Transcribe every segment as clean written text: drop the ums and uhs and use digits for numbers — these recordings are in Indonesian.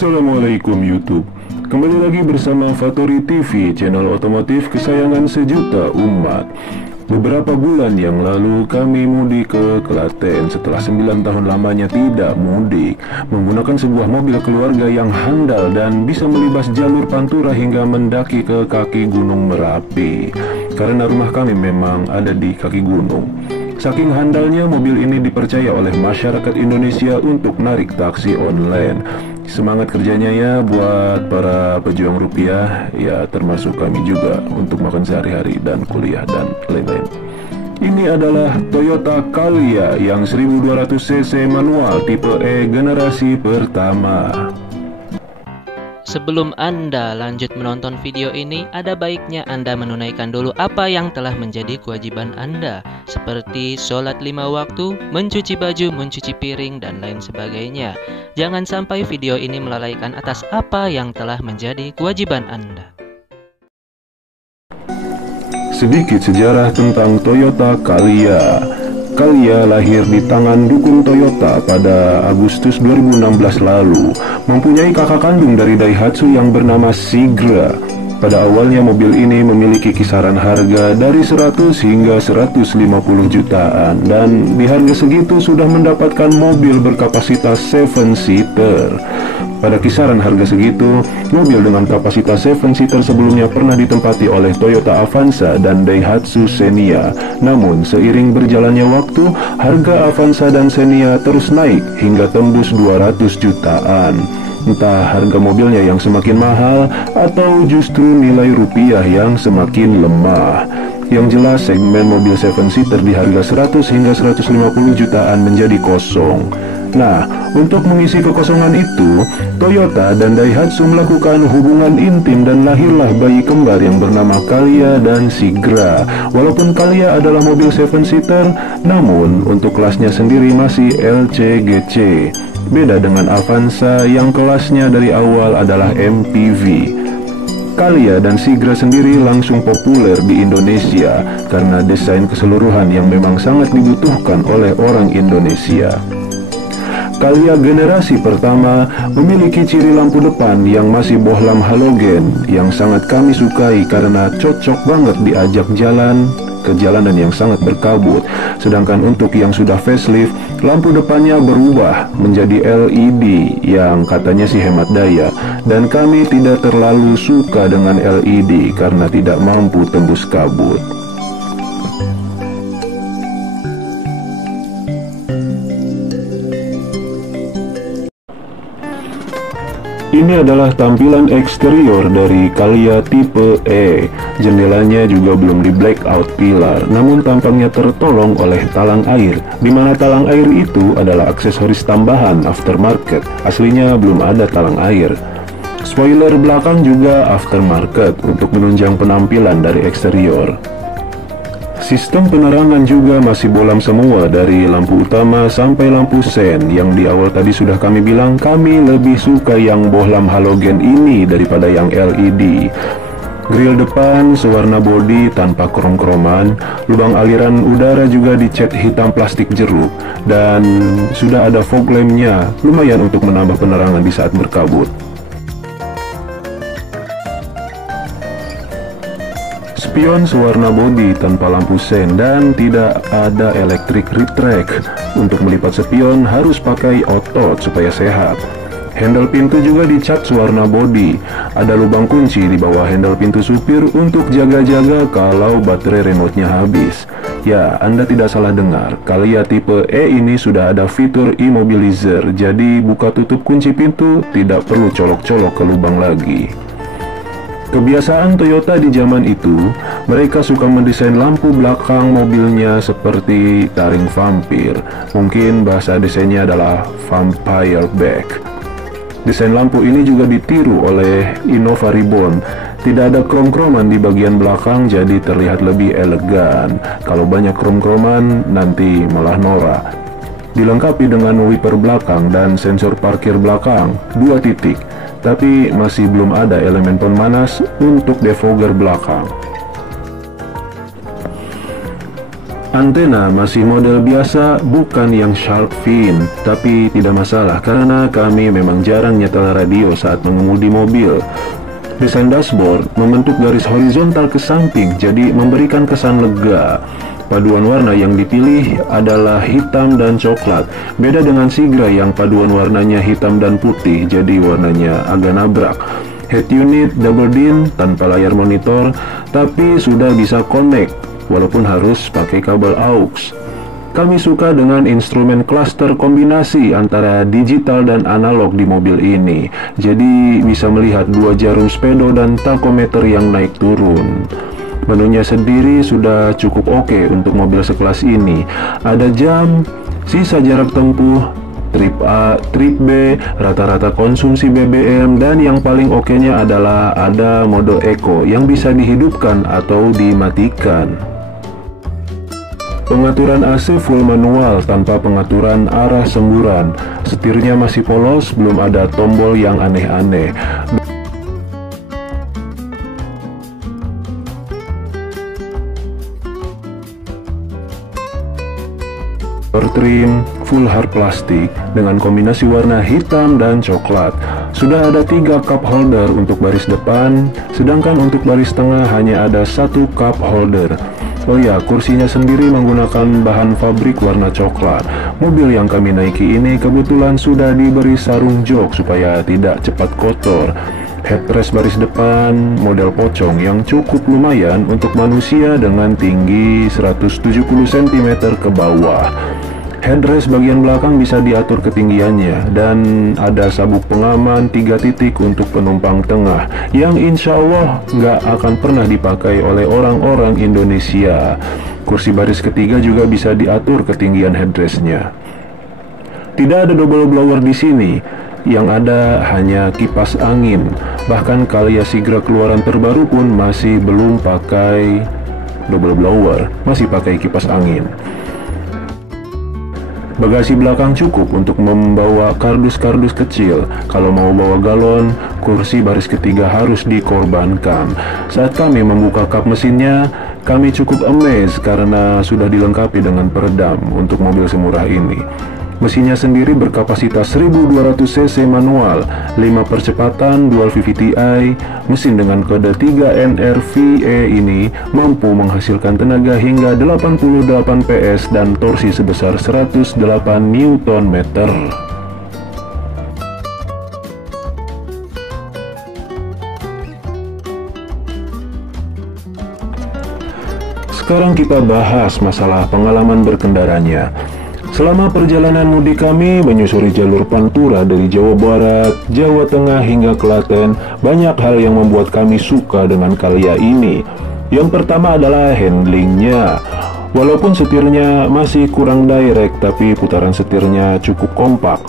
Assalamualaikum YouTube. Kembali lagi bersama Fatori TV, channel otomotif kesayangan sejuta umat. Beberapa bulan yang lalu kami mudik ke Klaten setelah 9 tahun lamanya tidak mudik, menggunakan sebuah mobil keluarga yang handal dan bisa melibas jalur Pantura hingga mendaki ke kaki Gunung Merapi. Karena rumah kami memang ada di kaki gunung. Saking handalnya, mobil ini dipercaya oleh masyarakat Indonesia untuk narik taksi online. Semangat kerjanya ya buat para pejuang rupiah, ya termasuk kami juga untuk makan sehari-hari dan kuliah dan lain-lain. Ini adalah Toyota Calya yang 1200 cc manual tipe E generasi pertama. Sebelum Anda lanjut menonton video ini, ada baiknya Anda menunaikan dulu apa yang telah menjadi kewajiban Anda, seperti sholat 5 waktu, mencuci baju, mencuci piring, dan lain sebagainya. Jangan sampai video ini melalaikan atas apa yang telah menjadi kewajiban Anda. Sedikit sejarah tentang Toyota Calya. Calya lahir di tangan dukun Toyota pada Agustus 2016 lalu. Mempunyai kakak kandung dari Daihatsu yang bernama Sigra. Pada awalnya mobil ini memiliki kisaran harga dari 100 hingga 150 jutaan, dan di harga segitu sudah mendapatkan mobil berkapasitas 7-seater. Pada kisaran harga segitu, mobil dengan kapasitas 7-seater sebelumnya pernah ditempati oleh Toyota Avanza dan Daihatsu Xenia. Namun, seiring berjalannya waktu, harga Avanza dan Xenia terus naik hingga tembus 200 jutaan. Entah harga mobilnya yang semakin mahal atau justru nilai rupiah yang semakin lemah. Yang jelas, segmen mobil 7-seater di harga 100 hingga 150 jutaan menjadi kosong. Nah, untuk mengisi kekosongan itu, Toyota dan Daihatsu melakukan hubungan intim dan lahirlah bayi kembar yang bernama Calya dan Sigra. Walaupun Calya adalah mobil 7-seater, namun untuk kelasnya sendiri masih LCGC. Beda dengan Avanza yang kelasnya dari awal adalah MPV. Calya dan Sigra sendiri langsung populer di Indonesia karena desain keseluruhan yang memang sangat dibutuhkan oleh orang Indonesia. Calya generasi pertama memiliki ciri lampu depan yang masih bohlam halogen yang sangat kami sukai karena cocok banget diajak jalan ke jalanan yang sangat berkabut. Sedangkan untuk yang sudah facelift, lampu depannya berubah menjadi LED yang katanya sih hemat daya, dan kami tidak terlalu suka dengan LED karena tidak mampu tembus kabut. Ini adalah tampilan eksterior dari Calya tipe E. Jendelanya juga belum di blackout pilar, namun tampaknya tertolong oleh talang air, di mana talang air itu adalah aksesoris tambahan aftermarket. Aslinya belum ada talang air. Spoiler belakang juga aftermarket untuk menunjang penampilan dari eksterior. Sistem penerangan juga masih bohlam semua dari lampu utama sampai lampu sen. Yang di awal tadi sudah kami bilang kami lebih suka yang bohlam halogen ini daripada yang LED. Grill depan sewarna bodi tanpa krom-kroman, lubang aliran udara juga dicat hitam plastik jeruk, dan sudah ada fog lampnya, lumayan untuk menambah penerangan di saat berkabut. Spion sewarna bodi tanpa lampu sen dan tidak ada electric retract. Untuk melipat spion harus pakai otot supaya sehat. Handle pintu juga dicat sewarna bodi. Ada lubang kunci di bawah handle pintu supir untuk jaga-jaga kalau baterai remote-nya habis. Ya, Anda tidak salah dengar, Calya tipe E ini sudah ada fitur immobilizer, jadi buka tutup kunci pintu tidak perlu colok-colok ke lubang lagi. Kebiasaan Toyota di zaman itu, mereka suka mendesain lampu belakang mobilnya seperti taring vampir. Mungkin bahasa desainnya adalah vampire back. Desain lampu ini juga ditiru oleh Innova Ribbon. Tidak ada krom-kroman di bagian belakang, jadi terlihat lebih elegan. Kalau banyak krom-kroman, nanti malah norak. Dilengkapi dengan wiper belakang dan sensor parkir belakang, 2 titik. Tapi masih belum ada elemen pemanas untuk defogger belakang. Antena masih model biasa, bukan yang shark fin, tapi tidak masalah karena kami memang jarang nyetel radio saat mengemudi mobil. Desain dashboard membentuk garis horizontal ke samping, jadi memberikan kesan lega. Paduan warna yang dipilih adalah hitam dan coklat. Beda dengan Sigra yang paduan warnanya hitam dan putih, jadi warnanya agak nabrak. Head unit double DIN tanpa layar monitor, tapi sudah bisa connect, walaupun harus pakai kabel aux. Kami suka dengan instrumen cluster kombinasi antara digital dan analog di mobil ini. Jadi bisa melihat 2 jarum speedo dan tachometer yang naik turun. Menunya sendiri sudah cukup oke untuk mobil sekelas ini. Ada jam, sisa jarak tempuh, trip A, trip B, rata-rata konsumsi BBM, dan yang paling oke-nya adalah ada mode eco yang bisa dihidupkan atau dimatikan. Pengaturan AC full manual tanpa pengaturan arah semburan. Setirnya masih polos, belum ada tombol yang aneh-aneh. Door trim full hard plastik dengan kombinasi warna hitam dan coklat. Sudah ada 3 cup holder untuk baris depan, sedangkan untuk baris tengah hanya ada 1 cup holder. Oh ya, kursinya sendiri menggunakan bahan pabrik warna coklat. Mobil yang kami naiki ini kebetulan sudah diberi sarung jok supaya tidak cepat kotor. Headrest baris depan model pocong yang cukup lumayan untuk manusia dengan tinggi 170 cm ke bawah. Headrest bagian belakang bisa diatur ketinggiannya dan ada sabuk pengaman 3 titik untuk penumpang tengah yang insya Allah nggak akan pernah dipakai oleh orang-orang Indonesia. Kursi baris ketiga juga bisa diatur ketinggian headrestnya. Tidak ada double blower di sini, yang ada hanya kipas angin. Bahkan Calya Sigra keluaran terbaru pun masih belum pakai double blower, masih pakai kipas angin. Bagasi belakang cukup untuk membawa kardus-kardus kecil. Kalau mau bawa galon, kursi baris ketiga harus dikorbankan. Saat kami membuka kap mesinnya, kami cukup amazed karena sudah dilengkapi dengan peredam untuk mobil semurah ini. Mesinnya sendiri berkapasitas 1200 cc manual, 5 percepatan dual VVTi. Mesin dengan kode 3NRVE ini mampu menghasilkan tenaga hingga 88 PS dan torsi sebesar 108 Nm. Sekarang kita bahas masalah pengalaman berkendaranya. Selama perjalanan mudik kami menyusuri jalur Pantura dari Jawa Barat, Jawa Tengah hingga Klaten, banyak hal yang membuat kami suka dengan Calya ini. Yang pertama adalah handlingnya. Walaupun setirnya masih kurang direct, tapi putaran setirnya cukup kompak.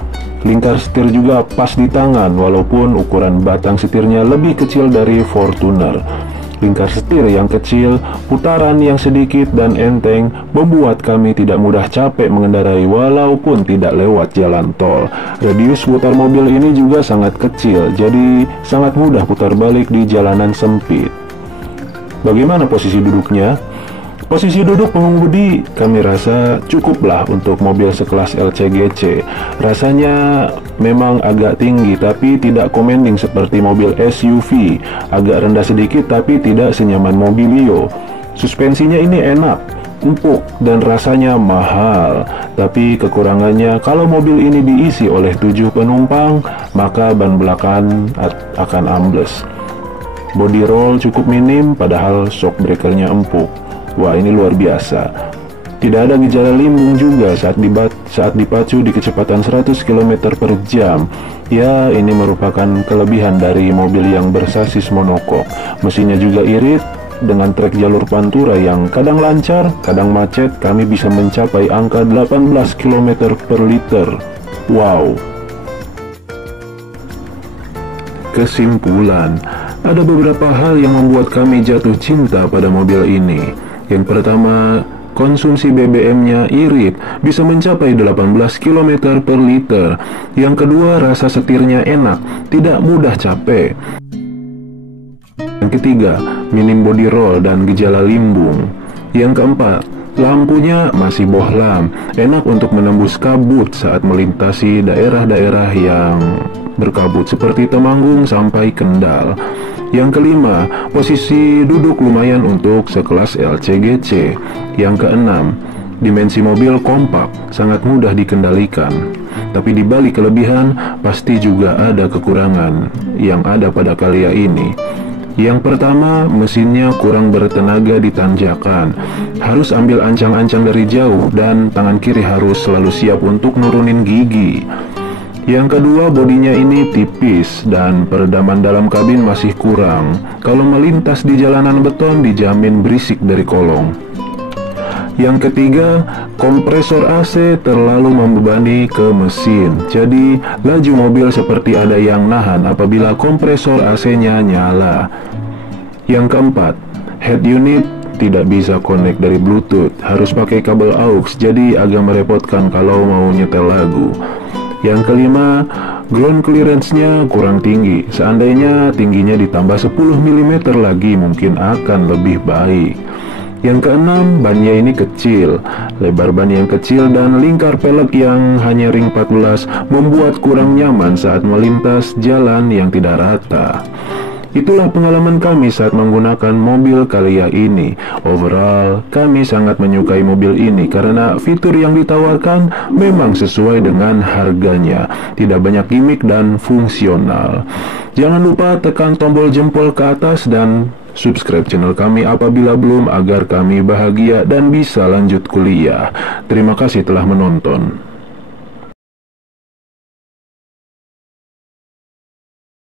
Lingkar setir juga pas di tangan, walaupun ukuran batang setirnya lebih kecil dari Fortuner. Lingkar setir yang kecil, putaran yang sedikit dan enteng membuat kami tidak mudah capek mengendarai walaupun tidak lewat jalan tol. Radius putar mobil ini juga sangat kecil, jadi sangat mudah putar balik di jalanan sempit. Bagaimana posisi duduknya? Posisi duduk pengemudi kami rasa cukuplah untuk mobil sekelas LCGC. Rasanya memang agak tinggi tapi tidak commanding seperti mobil SUV. Agak rendah sedikit tapi tidak senyaman Mobilio. Suspensinya ini enak, empuk dan rasanya mahal. Tapi kekurangannya kalau mobil ini diisi oleh 7 penumpang, maka ban belakang akan ambles. Body roll cukup minim padahal shock breakernya empuk. Wah, ini luar biasa. Tidak ada gejala limbung juga saat dipacu di kecepatan 100 km per jam. Ya, ini merupakan kelebihan dari mobil yang bersasis monokok. Mesinnya juga irit. Dengan trek jalur Pantura yang kadang lancar, kadang macet, kami bisa mencapai angka 18 km per liter. Wow. Kesimpulan, ada beberapa hal yang membuat kami jatuh cinta pada mobil ini. Yang pertama, konsumsi BBM-nya irit, bisa mencapai 18 km per liter. Yang kedua, rasa setirnya enak, tidak mudah capek. Yang ketiga, minim body roll dan gejala limbung. Yang keempat, Lampunya masih bohlam, enak untuk menembus kabut saat melintasi daerah-daerah yang berkabut seperti Temanggung sampai Kendal. Yang kelima, posisi duduk lumayan untuk sekelas LCGC. Yang keenam, dimensi mobil kompak, sangat mudah dikendalikan. Tapi di balik kelebihan, pasti juga ada kekurangan yang ada pada Calya ini. Yang pertama, mesinnya kurang bertenaga di tanjakan. Harus ambil ancang-ancang dari jauh dan tangan kiri harus selalu siap untuk nurunin gigi. Yang kedua, bodinya ini tipis dan peredaman dalam kabin masih kurang. Kalau melintas di jalanan beton dijamin berisik dari kolong. Yang ketiga, kompresor AC terlalu membebani ke mesin. Jadi, laju mobil seperti ada yang nahan apabila kompresor AC-nya nyala. Yang keempat, head unit tidak bisa connect dari Bluetooth, harus pakai kabel aux, jadi agak merepotkan kalau mau nyetel lagu. Yang kelima, ground clearance-nya kurang tinggi. Seandainya tingginya ditambah 10 mm lagi mungkin akan lebih baik. Yang keenam, bannya ini kecil. Lebar ban yang kecil dan lingkar pelek yang hanya ring 14 membuat kurang nyaman saat melintas jalan yang tidak rata. Itulah pengalaman kami saat menggunakan mobil Calya ini. Overall, kami sangat menyukai mobil ini karena fitur yang ditawarkan memang sesuai dengan harganya. Tidak banyak gimmick dan fungsional. Jangan lupa tekan tombol jempol ke atas dan subscribe channel kami apabila belum, agar kami bahagia dan bisa lanjut kuliah. Terima kasih telah menonton.